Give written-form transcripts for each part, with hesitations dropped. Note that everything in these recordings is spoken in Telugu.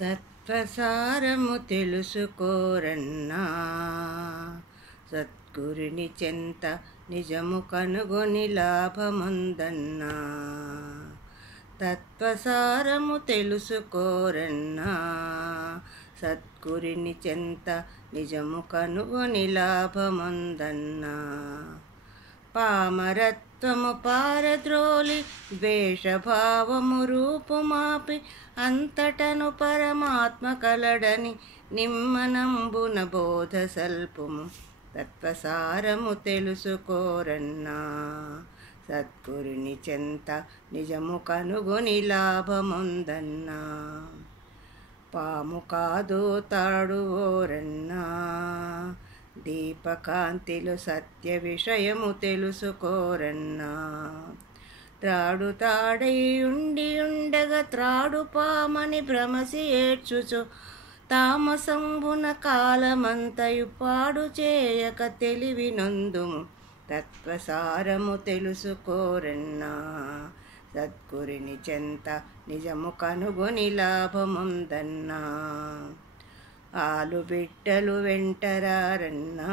తత్వసారము తెలుసుకోరన్నా, సద్గురుని చెంత నిజము కనుగొని లాభముందన్నా. తత్వసారము తెలుసుకోరన్నా, సద్గురుని చెంత నిజము కనుగొని లాభముందన్నా. పామరత్వము పారద్రోలి ద్వేషభావము రూపుమాపి అంతటను పరమాత్మ కలడని నిమ్మనంబున బోధ సల్పుము. తత్వసారము తెలుసుకోరన్నా, సద్గురుని చెంత నిజము కనుగొని లాభముందన్నా. పాము కాదు తాడు ఓరన్నా, దీపకాంతిలో సత్య విషయము తెలుసుకోరన్నా. త్రాడు తాడై ఉండి ఉండగా త్రాడు పామని భ్రమసి ఏడ్చుచు తామసంబున కాలమంతయు పాడు చేయక తెలివి నొందుము. తత్వసారము తెలుసుకోరన్నా, సద్గురుని చెంత నిజము కనుగొని లాభముందన్నా. ఆలు బిడ్డలు వెంటరారన్నా,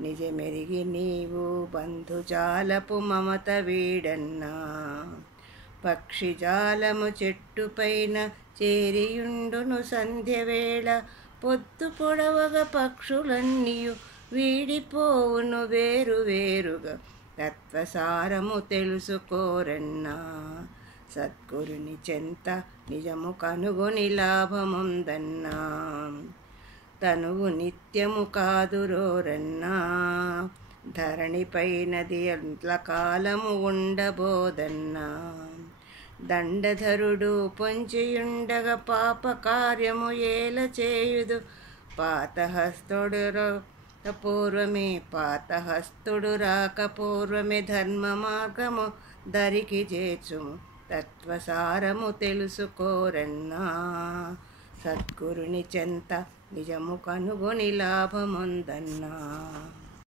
నిజమెరిగి నీవు బంధుజాలపు మమత వీడన్నా. పక్షిజాలము చెట్టుపైన చేరియుండును సంధ్యవేళ, పొద్దు పొడవగా పక్షులన్నీయు వీడిపోవును వేరు వేరుగా. తత్వసారము తెలుసుకోరన్నా, సద్గురుని చెంత నిజము కనుగొని లాభముందన్నా. తనువు నిత్యము కాదురోరన్నా, ధరణిపైనది అంట్ల కాలము ఉండబోదన్నా. దండధరుడు పొంచియుండగా పాప కార్యము ఏల చేయుదు, పాతహస్తుడు రాకపూర్వమే ధర్మ మార్గము దరికి చేర్చుము. తత్వసారము తెలుసుకోరన్నా, సద్గురుని చెంత నిజము కనుగొని లాభముందన్నా.